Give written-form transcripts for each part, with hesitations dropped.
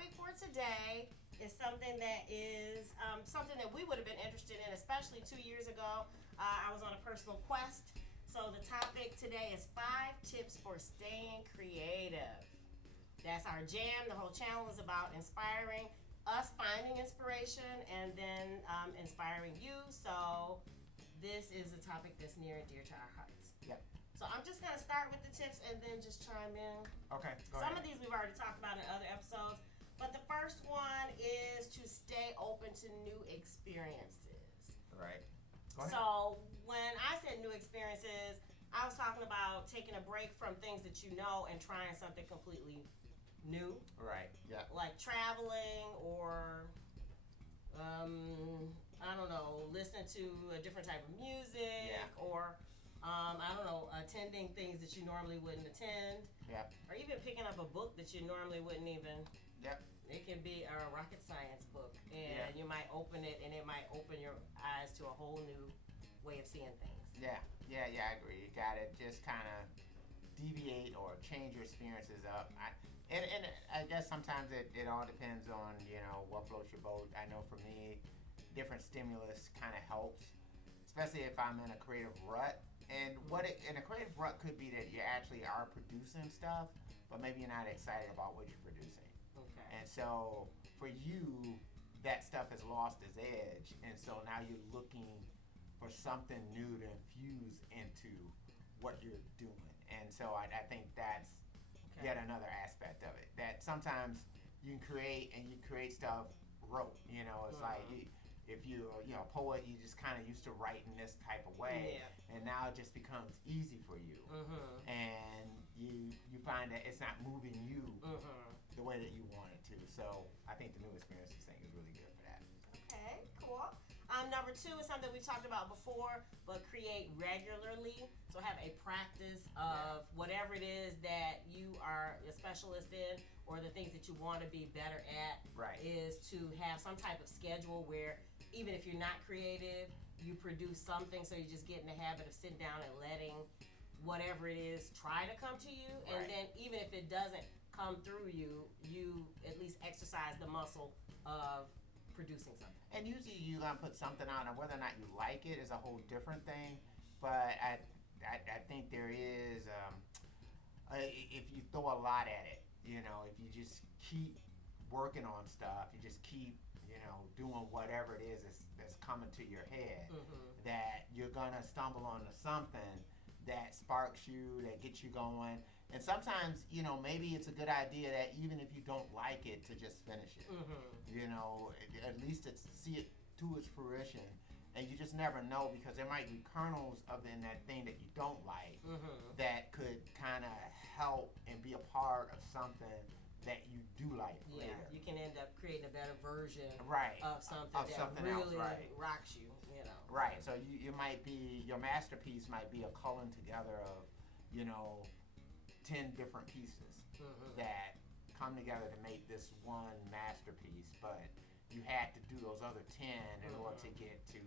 topic for today is something that is something that we would have been interested in, especially 2 years ago. I was on a personal quest. So the topic today is 5 tips for staying creative. That's our jam. The whole channel is about inspiring us, finding inspiration, and then inspiring you. So this is a topic that's near and dear to our hearts. Yep. So I'm just going to start with the tips and then just chime in. Okay, go Some ahead. of these we've already talked about in other episodes, but the first one is to stay open to new experiences. Right. Go ahead. So when I said new experiences, I was talking about taking a break from things that you know and trying something completely new. Right. Yeah. Like traveling or I don't know, listening to a different type of music or I don't know, attending things that you normally wouldn't attend. Yeah. Or even picking up a book that you normally wouldn't even. Yep. It can be a rocket science book, and you might open it, and it might open your eyes to a whole new way of seeing things. Yeah. I agree. You gotta just kind of deviate or change your experiences up. And I guess sometimes it all depends on, what floats your boat. I know for me, different stimulus kind of helps, especially if I'm in a creative rut. And in a creative rut could be that you actually are producing stuff, but maybe you're not excited about what you're producing. Okay. And so for you, that stuff has lost its edge, and so now you're looking for something new to infuse into what you're doing. And so I think that's yet another aspect of it. That sometimes you can create, and you create stuff rote. It's like if you're a poet, you just kind of used to write in this type of way, and now it just becomes easy for you, and you find that it's not moving you the way that you want it to. So I think the new experiences thing is really good for that. Okay, cool. Number 2 is something we've talked about before, but create regularly. So have a practice of whatever it is that you are a specialist in, or the things that you want to be better at. Right. Is to have some type of schedule where even if you're not creative, you produce something. So you just get in the habit of sitting down and letting whatever it is try to come to you. Right. And then even if it doesn't come through you at least exercise the muscle of producing something. And usually you're gonna put something out, and whether or not you like it is a whole different thing. But I think there is if you throw a lot at it, if you just keep working on stuff, you just keep doing whatever it is that's coming to your head, that you're gonna stumble onto something that sparks you, that gets you going. And sometimes, maybe it's a good idea that even if you don't like it, to just finish it. At least see it to its fruition. And you just never know, because there might be kernels in that thing that you don't like that could kind of help and be a part of something that you do like later. You can end up creating a better version of something that really rocks you, Right, so you might be, your masterpiece might be a culling together of, 10 different pieces that come together to make this one masterpiece, but you had to do those other 10 in order to get to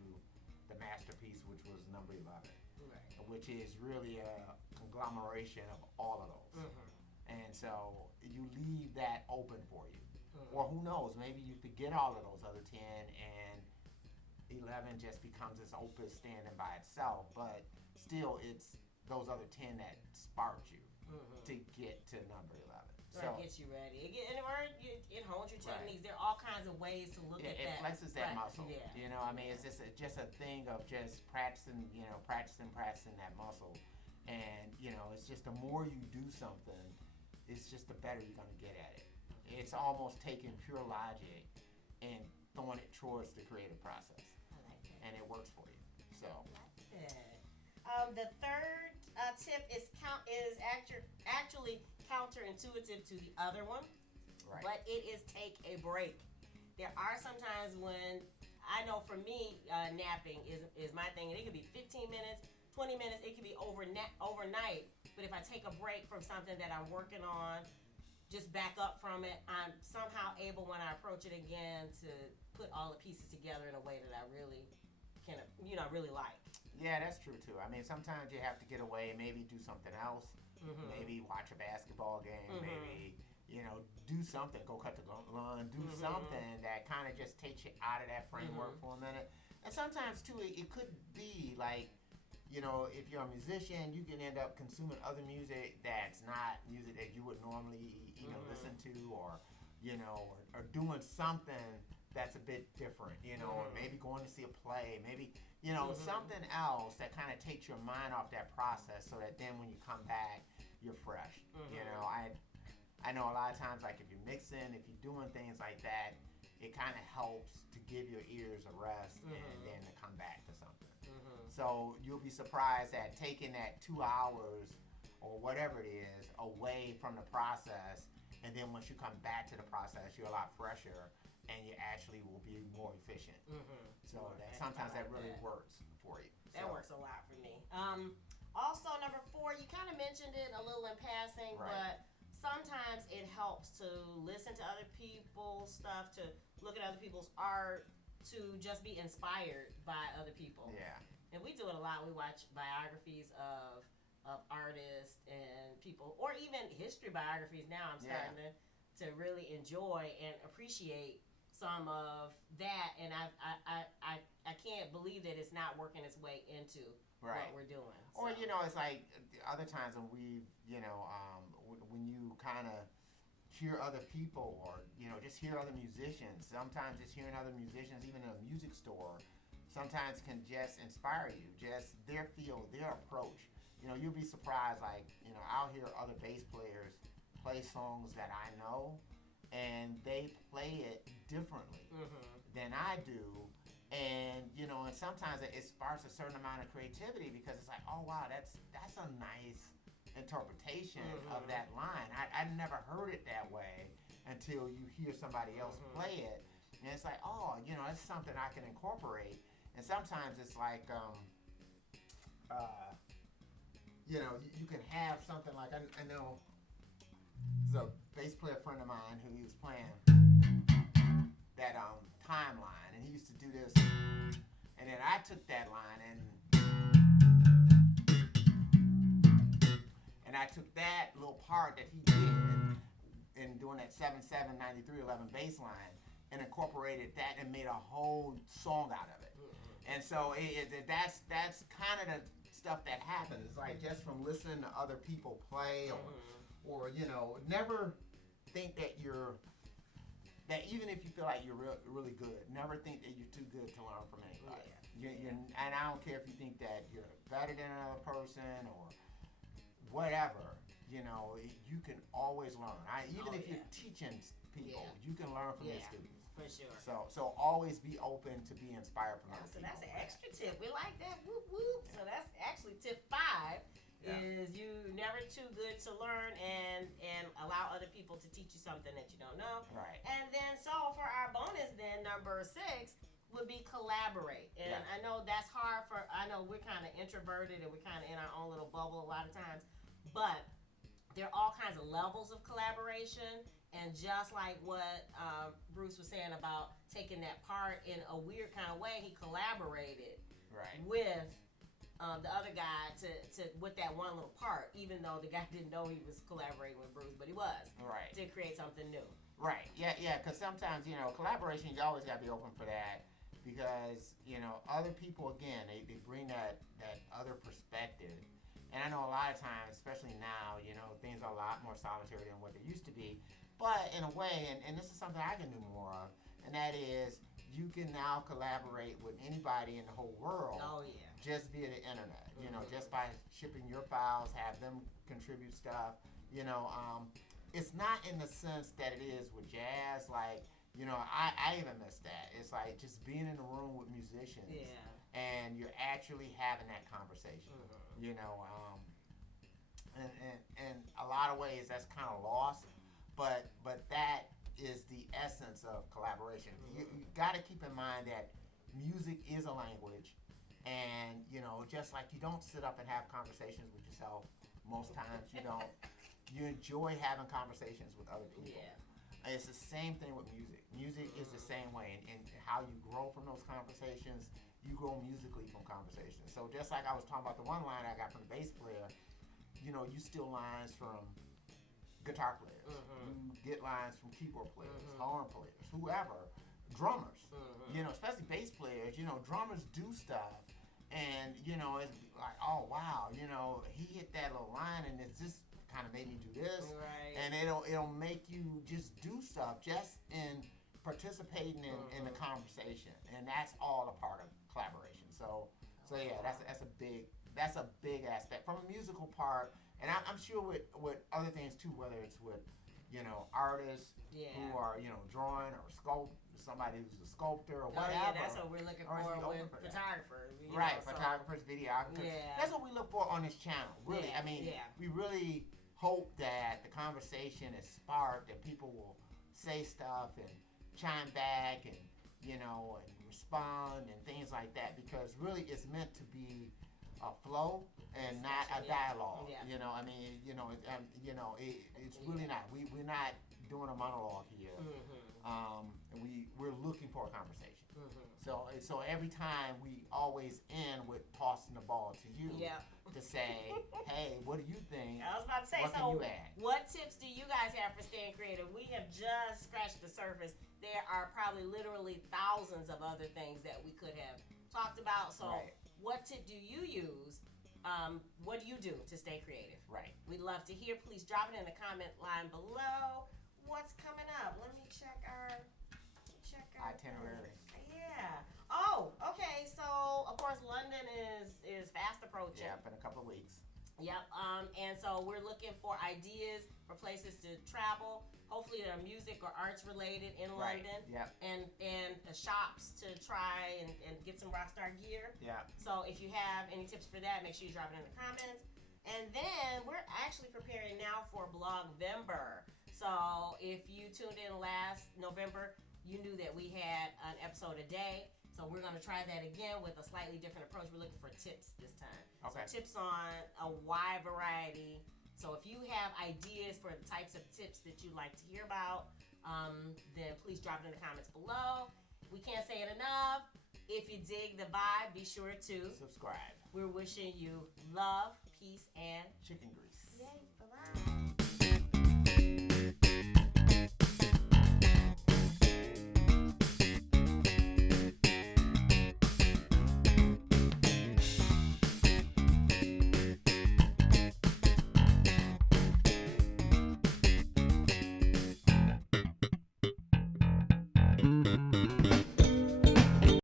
the masterpiece, which was number 11, which is really a conglomeration of all of those. And so you leave that open for you. Or who knows, maybe you forget all of those other 10 and 11 just becomes this opus standing by itself, but still it's those other 10 that sparked you to get to number 11. So it gets you ready. It hones your techniques. There are all kinds of ways to look at that. It flexes that muscle. It's just a thing of just practicing that muscle. And, it's just the more you do something, it's just the better you're going to get at it. It's almost taking pure logic and throwing it towards the creative process. I like that. And it works for you. So. I like that. The third tip is actually counterintuitive to the other one, but it is take a break. There are some times when I know for me, napping is my thing, and it could be 15 minutes, 20 minutes, it could be overnight. But if I take a break from something that I'm working on, just back up from it, I'm somehow able, when I approach it again, to put all the pieces together in a way that I really really like. Yeah, that's true too. I mean, sometimes you have to get away and maybe do something else. Maybe watch a basketball game. Maybe, do something. Go cut the lawn. Do something that kind of just takes you out of that framework for a minute. And sometimes too, it could be like, if you're a musician, you can end up consuming other music that's not music that you would normally, listen to, or doing something that's a bit different, or maybe going to see a play, maybe, something else that kind of takes your mind off that process, so that then when you come back, you're fresh. I know a lot of times, like if you're mixing, if you're doing things like that, it kind of helps to give your ears a rest and then to come back to something. So you'll be surprised at taking that 2 hours or whatever it is away from the process, and then once you come back to the process, you're a lot fresher and you actually will be more efficient. So that sometimes that really works for you. That works a lot for me. Also, number 4, you kind of mentioned it a little in passing, but sometimes it helps to listen to other people's stuff, to look at other people's art, to just be inspired by other people. Yeah. And we do it a lot. We watch biographies of artists and people, or even history biographies now. I'm starting to really enjoy and appreciate some of that, and I can't believe that it's not working its way into what we're doing. So. Or it's like other times when we when you kind of hear other people, or just hear other musicians. Sometimes just hearing other musicians, even in a music store, sometimes can just inspire you. Just their feel, their approach. You'll be surprised. Like I'll hear other bass players play songs that I know, and they play it differently than I do. And and sometimes it sparks a certain amount of creativity, because it's like, oh wow, that's a nice interpretation of that line. I never heard it that way until you hear somebody else play it, and it's like, oh, it's something I can incorporate. And sometimes it's like, you can have something like, I know there's a bass player friend of mine who was playing that timeline, and he used to do this, and then I took that line and I took that little part that he did in doing that 7/7/93/11 bass line and incorporated that and made a whole song out of it. And so that's kind of the stuff that happens. It's like just from listening to other people play, or never think that even if you feel like you're really good, never think that you're too good to learn from anybody. And I don't care if you think that you're better than another person or whatever. You can always learn. Even if you're teaching people, you can learn from your students. For sure. So always be open to be inspired from other people. So that's an extra tip. We like that. Whoop whoop. So that's actually tip 5. Is you never too good to learn, and allow other people to teach you something that you don't know. Right. And then so for our bonus, then number 6 would be collaborate. And I know that's hard I know we're kind of introverted and we're kind of in our own little bubble a lot of times, but there are all kinds of levels of collaboration. And just like what Bruce was saying about taking that part in a weird kind of way, he collaborated with the other guy to with that one little part, even though the guy didn't know he was collaborating with Bruce, but he was to create something new. Right. Yeah. Because sometimes collaboration, you always got to be open for that, because other people, again, they bring that other perspective. And I know a lot of times, especially now, things are a lot more solitary than what they used to be. But in a way, and this is something I can do more of, and that is you can now collaborate with anybody in the whole world. Oh, yeah. Just via the internet. Just by shipping your files, have them contribute stuff. It's not in the sense that it is with jazz. Like, I even miss that. It's like just being in a room with musicians. Yeah. And you're actually having that conversation. And a lot of ways that's kind of lost. But that is the essence of collaboration. You got to keep in mind that music is a language, and just like you don't sit up and have conversations with yourself most times, you don't. You enjoy having conversations with other people. Yeah. It's the same thing with music. Music is the same way, and how you grow from those conversations, you grow musically from conversations. So just like I was talking about the one line I got from the bass player, you steal lines from guitar players. You get lines from keyboard players, horn players, whoever, drummers. You know, especially bass players. You know, drummers do stuff, and you know, it's like, oh wow, you know, he hit that little line, and it's just kind of made me do this, right. And it'll make you just do stuff just in participating in the conversation, and that's all a part of collaboration. So yeah, that's a big aspect from a musical part, and I'm sure with other things too, whether it's with, you know, artists who are, you know, drawing or somebody who's a sculptor or whatever. Yeah, that's what we're looking for with photographers. Right, photographers, videographers. Yeah. That's what we look for on this channel, really. Yeah, I mean, we really hope that the conversation is sparked and people will say stuff and chime back and, you know, and respond and things like that, because really it's meant to be a flow and not a dialogue. You know, I mean, you know, it's really not. We're not doing a monologue here. We're looking for a conversation. So every time we always end with tossing the ball to you to say, hey, what do you think? I was about to say, what can you add? What tips do you guys have for staying creative? We have just scratched the surface. There are probably literally thousands of other things that we could have talked about. So what tip do you use? What do you do to stay creative? Right. We'd love to hear. Please drop it in the comment line below. What's coming up? Let me check our itinerary. Yeah. Oh, okay. So of course London is fast approaching. Yep, in a couple of weeks. Yep. And so we're looking for ideas for places to travel. Hopefully they're music or arts related in London. Yep. And shops to try and get some rockstar gear. Yeah. So if you have any tips for that, make sure you drop it in the comments. And then we're actually preparing now for Blogvember. So if you tuned in last November, you knew that we had an episode a day. So we're going to try that again with a slightly different approach. We're looking for tips this time. Okay. So tips on a wide variety. So if you have ideas for the types of tips that you'd like to hear about, then please drop it in the comments below. We can't say it enough. If you dig the vibe, be sure to subscribe. We're wishing you love, peace, and chicken grease. Yay, bye-bye.